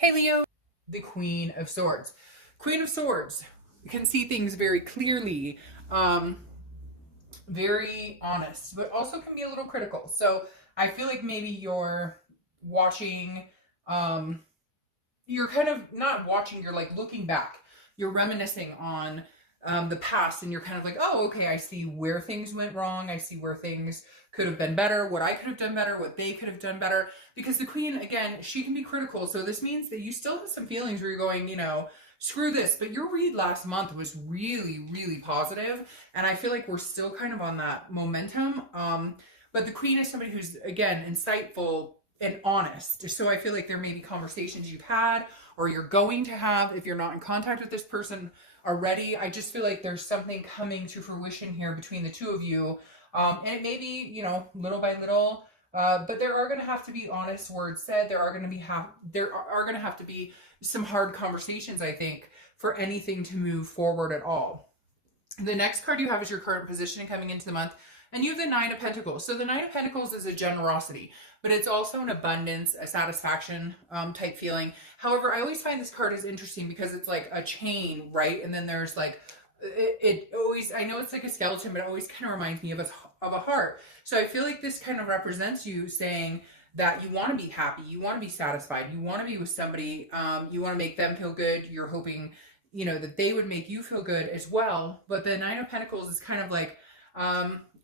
Hey Leo, the Queen of Swords. Queen of Swords can see things very clearly, very honest, but also can be a little critical. So I feel like maybe you're watching, um, you're kind of not watching, you're like looking back. You're reminiscing on the past, and you're kind of like, oh, okay, I see where things went wrong. I see where things could have been better, what I could have done better, what they could have done better. Because the queen, again, she can be critical. So this means that you still have some feelings where you're going, screw this. But your read last month was really, really positive, and I feel like we're still kind of on that momentum. But the queen is somebody who's, again, insightful and honest. So I feel like there may be conversations you've had or you're going to have if you're not in contact with this person already. I just feel like there's something coming to fruition here between the two of you. And it may be, little by little, but there are going to have to be honest words said. There are going to have to be some hard conversations, I think, for anything to move forward at all. The next card you have is your current position coming into the month. And you have the Nine of Pentacles. So the Nine of Pentacles is a generosity, but it's also an abundance, a satisfaction type feeling. However, I always find this card is interesting because it's like a chain, right? And then there's like, it always, I know it's like a skeleton, but it always kind of reminds me of a heart. So I feel like this kind of represents you saying that you want to be happy, you want to be satisfied, you want to be with somebody, you want to make them feel good. You're hoping, that they would make you feel good as well. But the Nine of Pentacles is kind of like,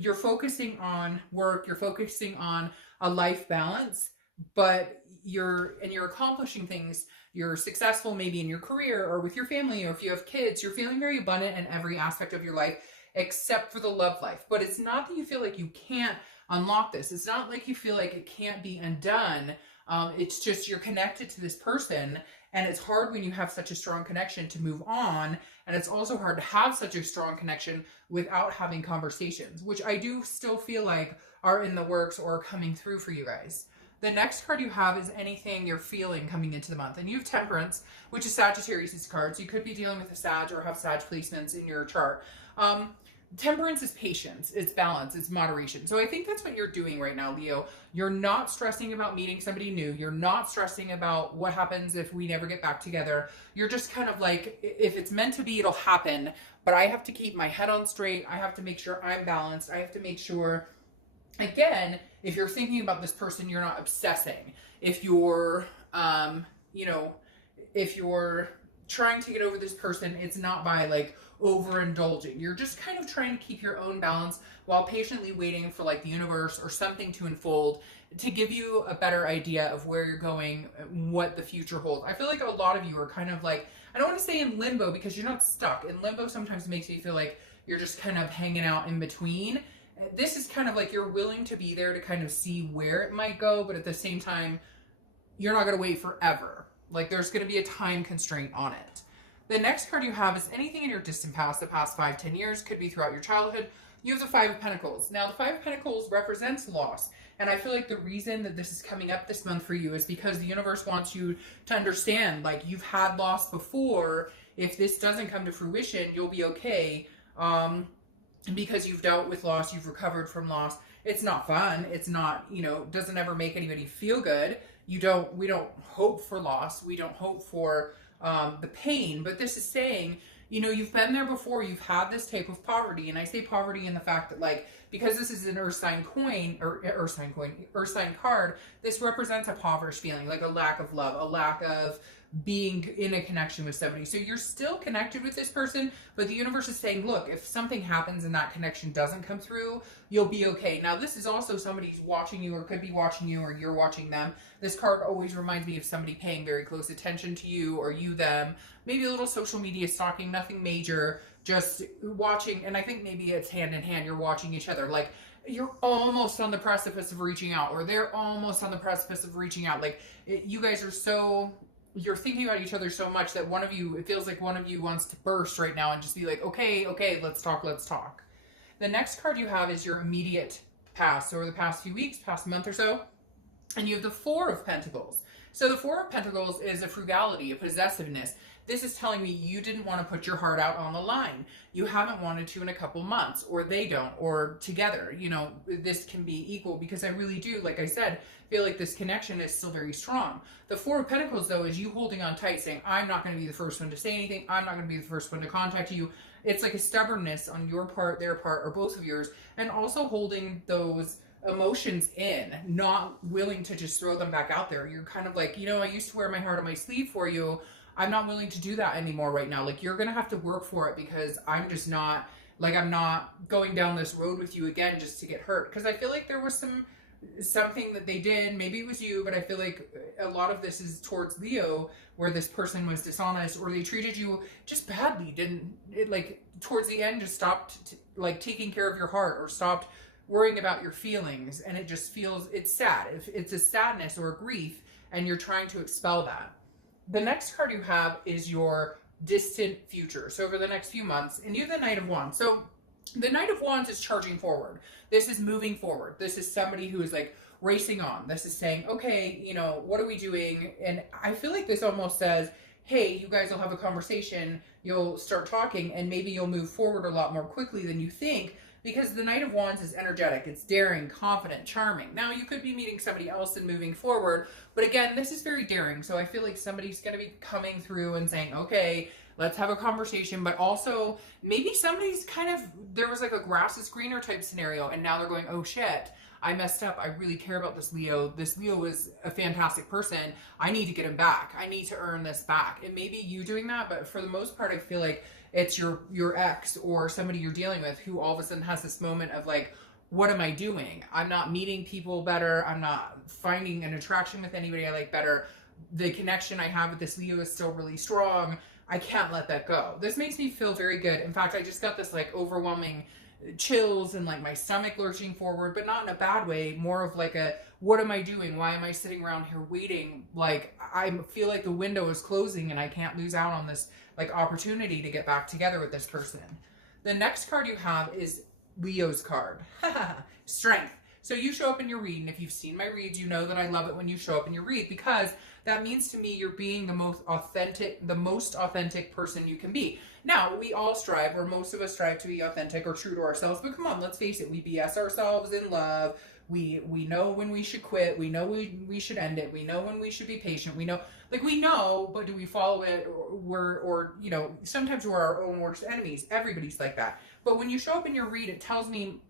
you're focusing on work, you're focusing on a life balance, but you're accomplishing things. You're successful maybe in your career or with your family, or if you have kids, you're feeling very abundant in every aspect of your life except for the love life. But it's not that you feel like you can't unlock this. It's not like you feel like it can't be undone. It's just you're connected to this person, and it's hard when you have such a strong connection to move on. And it's also hard to have such a strong connection without having conversations, which I do still feel like are in the works or coming through for you guys. The next card you have is anything you're feeling coming into the month. And you have Temperance, which is Sagittarius' card. So you could be dealing with a Sag or have Sag placements in your chart. Temperance is patience, it's balance, it's moderation. So I think that's what you're doing right now, Leo. You're not stressing about meeting somebody new. You're not stressing about what happens if we never get back together. You're just kind of like, if it's meant to be, it'll happen. But I have to keep my head on straight. I have to make sure I'm balanced. I have to make sure, again, if you're thinking about this person, you're not obsessing. If you're, if you're trying to get over this person, it's not by like overindulging. You're just kind of trying to keep your own balance while patiently waiting for like the universe or something to unfold to give you a better idea of where you're going, what the future holds. I feel like a lot of you are kind of like, I don't want to say in limbo because you're not stuck. In limbo sometimes makes me feel like you're just kind of hanging out in between. This is kind of like you're willing to be there to kind of see where it might go, but at the same time, you're not going to wait forever. Like there's going to be a time constraint on it. The next card you have is anything in your distant past, the past 5-10 years, could be throughout your childhood. You have the Five of Pentacles. Now, the Five of Pentacles represents loss. And I feel like the reason that this is coming up this month for you is because the universe wants you to understand, like, you've had loss before. If this doesn't come to fruition, you'll be okay. Because you've dealt with loss, you've recovered from loss. It's not fun. It's not, doesn't ever make anybody feel good. We don't hope for loss. We don't hope for the pain, but this is saying, you've been there before. You've had this type of poverty, and I say poverty in the fact that, like, because this is an earth sign card, this represents a impoverished feeling, like a lack of love, a lack of being in a connection with somebody. So you're still connected with this person, but the universe is saying, look, if something happens and that connection doesn't come through, you'll be okay. Now, this is also somebody who's watching you or could be watching you or you're watching them. This card always reminds me of somebody paying very close attention to you or you them. Maybe a little social media stalking, nothing major, just watching. And I think maybe it's hand in hand. You're watching each other. Like, you're almost on the precipice of reaching out, or they're almost on the precipice of reaching out. Like, you guys are so... You're thinking about each other so much that it feels like one of you wants to burst right now and just be like, okay, let's talk. The next card you have is your immediate past, or the past few weeks, past month or so. And you have the Four of Pentacles. So the Four of Pentacles is a frugality, a possessiveness. This is telling me you didn't want to put your heart out on the line. You haven't wanted to in a couple months, or they don't, or together. You know, this can be equal, because I really do, like I said, feel like this connection is still very strong. The Four of Pentacles, though, is you holding on tight, saying, I'm not going to be the first one to say anything. I'm not going to be the first one to contact you. It's like a stubbornness on your part, their part, or both of yours, and also holding those emotions in, not willing to just throw them back out there. You're kind of like, you know, I used to wear my heart on my sleeve for you. I'm not willing to do that anymore right now. Like, you're going to have to work for it, because I'm just not, like, I'm not going down this road with you again just to get hurt. Because I feel like there was something that they did, maybe it was you, but I feel like a lot of this is towards Leo, where this person was dishonest, or they treated you just badly, like, towards the end, just stopped like taking care of your heart, or stopped worrying about your feelings, and it just feels, it's sad. If it's a sadness or a grief, and you're trying to expel that. The next card you have is your distant future. So over the next few months, and you have the Knight of Wands. So the Knight of Wands is charging forward. This is moving forward. This is somebody who is like racing on. This is saying, okay, you know, what are we doing? And I feel like this almost says, hey, you guys will have a conversation, you'll start talking, and maybe you'll move forward a lot more quickly than you think, because the Knight of Wands is energetic, it's daring, confident, charming. Now, you could be meeting somebody else and moving forward, but again, this is very daring, so I feel like somebody's going to be coming through and saying, okay, let's have a conversation, but also maybe somebody's kind of, there was like a grass is greener type scenario, and now they're going, oh shit, I messed up. I really care about this Leo. This Leo is a fantastic person. I need to get him back. I need to earn this back. It may be you doing that, but for the most part, I feel like it's your ex or somebody you're dealing with who all of a sudden has this moment of like, what am I doing? I'm not meeting people better. I'm not finding an attraction with anybody I like better. The connection I have with this Leo is still really strong. I can't let that go. This makes me feel very good. In fact, I just got this like overwhelming chills and like my stomach lurching forward, but not in a bad way, more of like a, what am I doing? Why am I sitting around here waiting? Like, I feel like the window is closing and I can't lose out on this like opportunity to get back together with this person. The next card you have is Leo's card. Strength. So you show up in your read, and if you've seen my reads, you know that I love it when you show up in your read, because that means to me you're being the most authentic person you can be. Now, we all strive, or most of us strive to be authentic or true to ourselves, but come on, let's face it, we BS ourselves in love. We know when we should quit. We know we should end it. We know when we should be patient. We know, but do we follow it? Or you know, sometimes we're our own worst enemies. Everybody's like that. But when you show up in your read, it tells me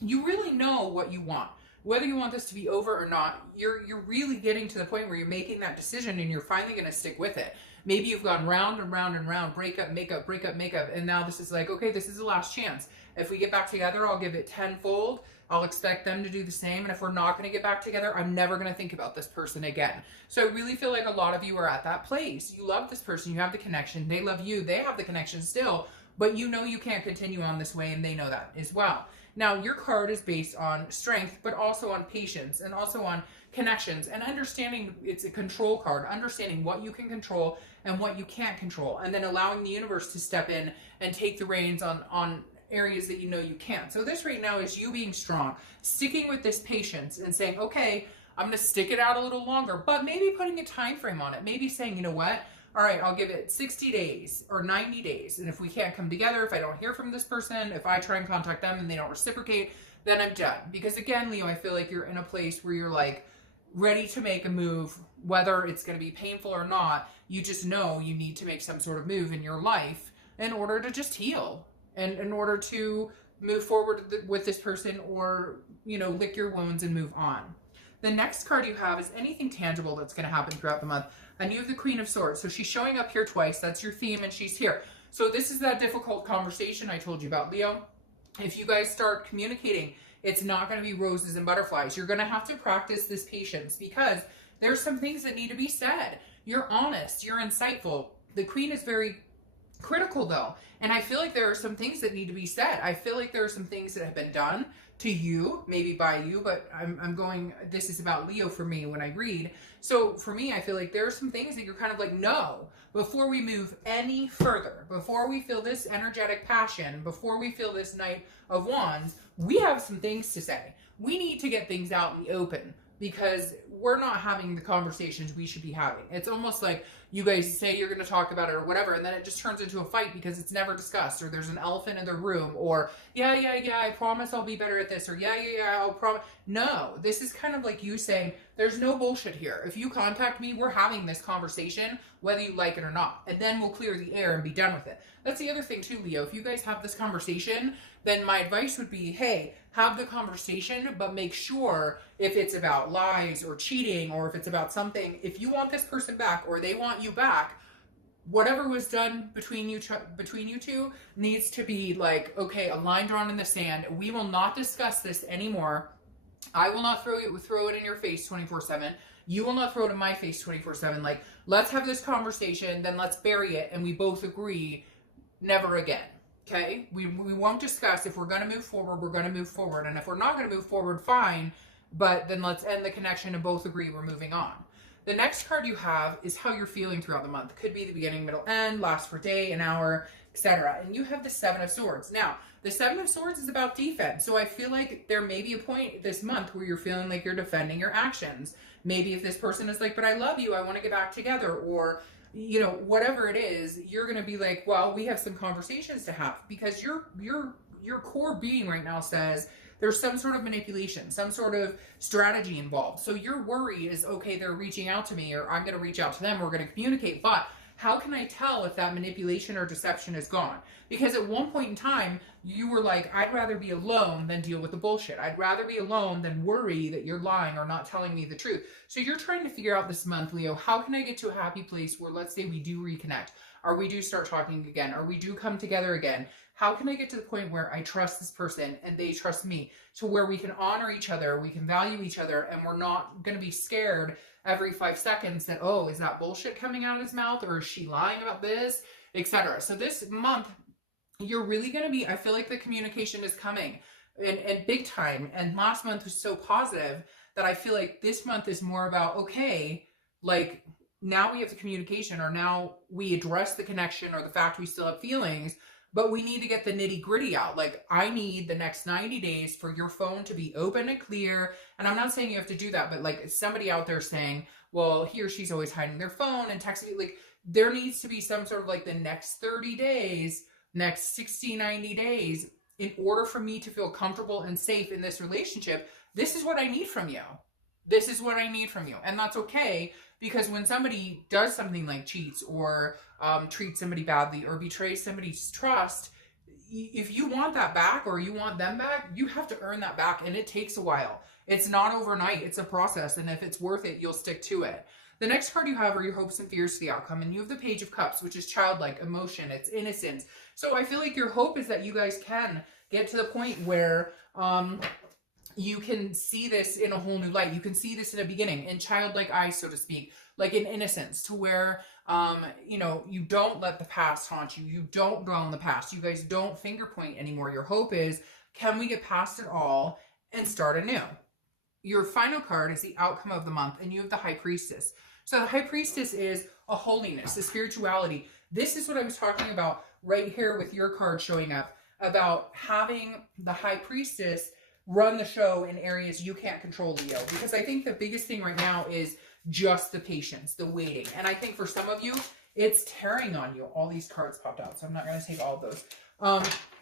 you really know what you want. Whether you want this to be over or not, you're really getting to the point where you're making that decision and you're finally going to stick with it. Maybe you've gone round and round and round, breakup, makeup, breakup, makeup, and now this is like, okay, this is the last chance. If we get back together, I'll give it tenfold. I'll expect them to do the same. And if we're not going to get back together, I'm never going to think about this person again. So I really feel like a lot of you are at that place. You love this person. You have the connection. They love you. They have the connection still. But you know you can't continue on this way, and they know that as well. Now, your card is based on strength, but also on patience, and also on connections, and understanding it's a control card, understanding what you can control and what you can't control, and then allowing the universe to step in and take the reins on areas that you know you can't. So this right now is you being strong, sticking with this patience and saying, okay, I'm going to stick it out a little longer, but maybe putting a time frame on it. Maybe saying, you know what? All right, I'll give it 60 days or 90 days. And if we can't come together, if I don't hear from this person, if I try and contact them and they don't reciprocate, then I'm done. Because again, Leo, I feel like you're in a place where you're like ready to make a move, whether it's going to be painful or not. You just know you need to make some sort of move in your life in order to just heal, and in order to move forward with this person, or, you know, lick your wounds and move on. The next card you have is anything tangible that's going to happen throughout the month. And you have the Queen of Swords. So she's showing up here twice. That's your theme, and she's here. So this is that difficult conversation I told you about, Leo. If you guys start communicating, it's not going to be roses and butterflies. You're going to have to practice this patience, because there's some things that need to be said. You're honest. You're insightful. The Queen is very critical, though. And I feel like there are some things that need to be said. I feel like there are some things that have been done to you, maybe by you, but I'm going, this is about Leo for me when I read. So for me, I feel like there are some things that you're kind of like, no, before we move any further, before we feel this energetic passion, before we feel this Knight of Wands, we have some things to say. We need to get things out in the open because we're not having the conversations we should be having. It's almost like you guys say you're going to talk about it or whatever, and then it just turns into a fight because it's never discussed, or there's an elephant in the room, or yeah, I promise I'll be better at this, or yeah, I'll promise. No, this is kind of like you saying, there's no bullshit here. If you contact me, we're having this conversation, whether you like it or not, and then we'll clear the air and be done with it. That's the other thing too, Leo. If you guys have this conversation, then my advice would be, hey, have the conversation, but make sure if it's about lies or cheating, or if it's about something, if you want this person back or they want you back, whatever was done between you two needs to be like, okay, a line drawn in the sand. We will not discuss this anymore. I will not throw it in your face 24/7. You will not throw it in my face 24/7. Like, let's have this conversation, then let's bury it, and we both agree never again. Okay? We won't discuss. If we're going to move forward, we're going to move forward. And if we're not going to move forward, fine. But then let's end the connection and both agree we're moving on. The next card you have is how you're feeling throughout the month. Could be the beginning, middle, end, last for a day, an hour, etc. And you have the Seven of Swords. Now, the Seven of Swords is about defense. So I feel like there may be a point this month where you're feeling like you're defending your actions. Maybe if this person is like, but I love you, I want to get back together, or you know, whatever it is, you're going to be like, well, we have some conversations to have, because your core being right now says there's some sort of manipulation, some sort of strategy involved. So your worry is, okay, they're reaching out to me, or I'm going to reach out to them, we're going to communicate, but how can I tell if that manipulation or deception is gone? Because at one point in time, you were like, I'd rather be alone than deal with the bullshit. I'd rather be alone than worry that you're lying or not telling me the truth. So you're trying to figure out this month, Leo, how can I get to a happy place where, let's say we do reconnect, or we do start talking again, or we do come together again? How can I get to the point where I trust this person and they trust me, to where we can honor each other, we can value each other, and we're not going to be scared every 5 seconds that, oh, is that bullshit coming out of his mouth, or is she lying about this, etc. So this month, you're really going to be, I feel like the communication is coming and big time. And last month was so positive that I feel like this month is more about, okay, like now we have the communication, or now we address the connection or the fact we still have feelings, but we need to get the nitty gritty out. Like, I need the next 90 days for your phone to be open and clear. And I'm not saying you have to do that, but like somebody out there saying, well, he or she's always hiding their phone and texting, like there needs to be some sort of like the next 30 days, next 60, 90 days, in order for me to feel comfortable and safe in this relationship. This is what I need from you. This is what I need from you. And that's okay, because when somebody does something like cheats, or treats somebody badly, or betrays somebody's trust, if you want that back, or you want them back, you have to earn that back, and it takes a while. It's not overnight. It's a process, and if it's worth it, you'll stick to it. The next card you have are your hopes and fears for the outcome, and you have the Page of Cups, which is childlike emotion. It's innocence. So I feel like your hope is that you guys can get to the point where you can see this in a whole new light. You can see this in a beginning, in childlike eyes, so to speak, like in innocence, to where, you know, you don't let the past haunt you. You don't dwell on the past. You guys don't finger point anymore. Your hope is, can we get past it all and start anew? Your final card is the outcome of the month, and you have the High Priestess. So the High Priestess is a holiness, a spirituality. This is what I was talking about right here with your card showing up, about having the High Priestess run the show in areas you can't control, Leo. Because I think the biggest thing right now is just the patience, the waiting. And I think for some of you, it's tearing on you. All these cards popped out, so I'm not going to take all of those.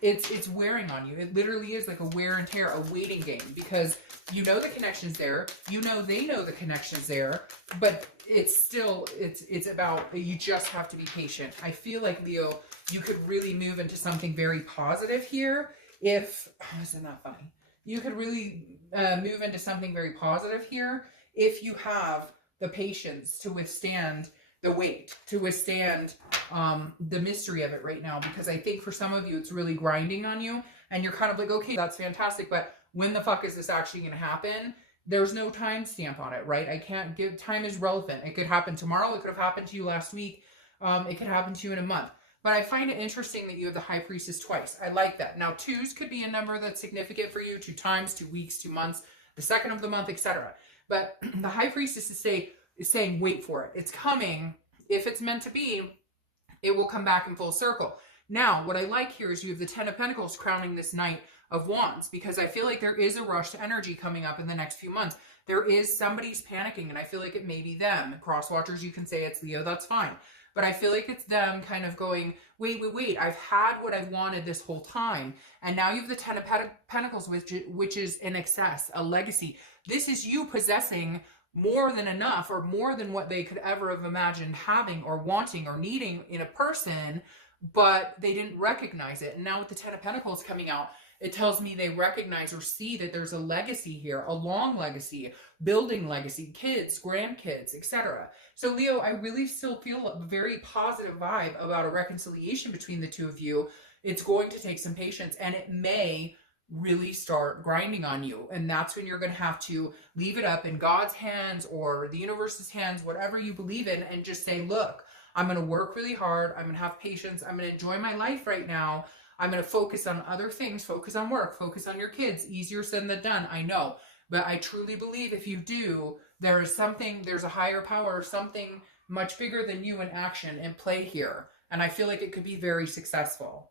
It's wearing on you. It literally is like a wear and tear, a waiting game, because you know the connection's there. You know they know the connection's there, but it's still, it's about, you just have to be patient. I feel like, Leo, you could really move into something very positive here if, oh, isn't that funny? You could really move into something very positive here if you have the patience to withstand the wait, to withstand the mystery of it right now. Because I think for some of you, it's really grinding on you, and you're kind of like, okay, that's fantastic, but when the fuck is this actually going to happen? There's no time stamp on it, right? I can't give, time is relevant. It could happen tomorrow. It could have happened to you last week. It could happen to you in a month. But I find it interesting that you have the High Priestess twice. I like that. Now, 2s could be a number that's significant for you. 2 times, 2 weeks, 2 months, the second of the month, etc. But the High Priestess is saying, wait for it. It's coming. If it's meant to be, it will come back in full circle. Now, what I like here is you have the 10 of Pentacles crowning this Knight of Wands, because I feel like there is a rush to energy coming up in the next few months. There is somebody's panicking, and I feel like it may be them. Cross watchers, you can say it's Leo, that's fine. But I feel like it's them kind of going, wait, I've had what I've wanted this whole time. And now you have the Ten of Pentacles, which is an excess, a legacy. This is you possessing more than enough, or more than what they could ever have imagined having or wanting or needing in a person, but they didn't recognize it. And now with the Ten of Pentacles coming out, it tells me they recognize or see that there's a legacy here, a long legacy, building legacy, kids, grandkids, etc. So Leo, I really still feel a very positive vibe about a reconciliation between the two of you. It's going to take some patience, and it may really start grinding on you. And that's when you're going to have to leave it up in God's hands or the universe's hands, whatever you believe in, and just say, look, I'm going to work really hard. I'm going to have patience. I'm going to enjoy my life right now. I'm going to focus on other things, focus on work, focus on your kids. Easier said than done, I know. But I truly believe if you do, there is something, there's a higher power, something much bigger than you in action and play here. And I feel like it could be very successful.